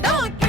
Don't